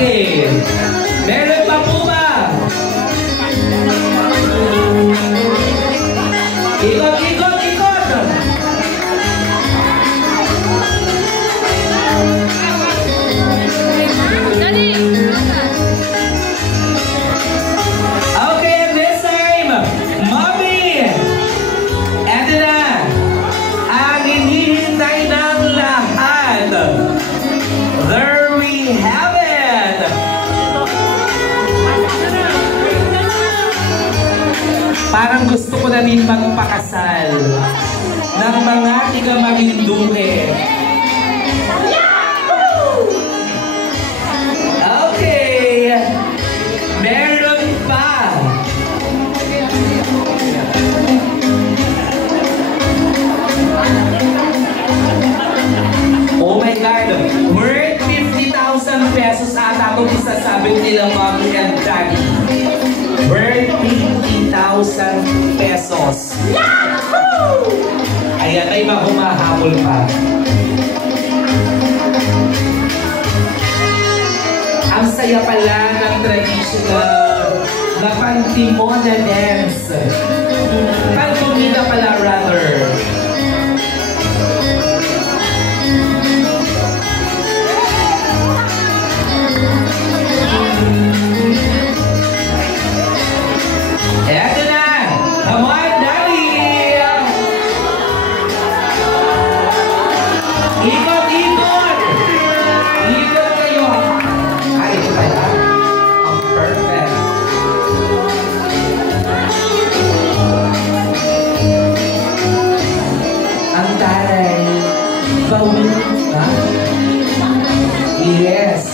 Okay. Meron pa po ba? Ikot, ikot, ikot! Okay, and this time, Mommy! Eto na! Ang hinihintay ng lahat. There we have it! Parang gusto ko na rin magpakasal ng mga tiga-Marinduque. Okay! Meron pa! Oh my God! Worth 50,000 pesos ata kung isasabi nila Mommy and Daddy. Worth 50,000 pesos. Yahoo! Ayan, may mahumahabol pa. Ang saya pala ng traditional na Pantimona dance. Pantumida pala rather. Eto na! Come on, Daddy! Ikot, ikot! Ikot kayo! Ay, ito pala. Ang perfect. Ang taray. Bawin. Ha? Yes.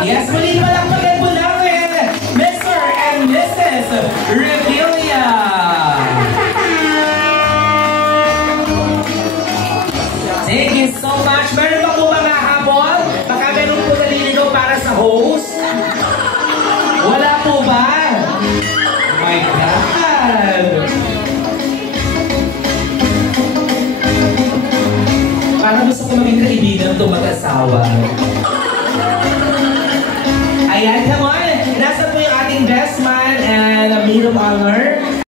Yes, muli palakpakan po namin, Mr. and Mrs. Revilla. Thank you so much. Meron pa po mga habol? Baka meron po naliligaw para sa host? Wala po ba? Oh my God! Parang gusto ko maging kaibigan itong mag-asawa. Ayan, come on! Nasa po yung ating best man and a maid of honor.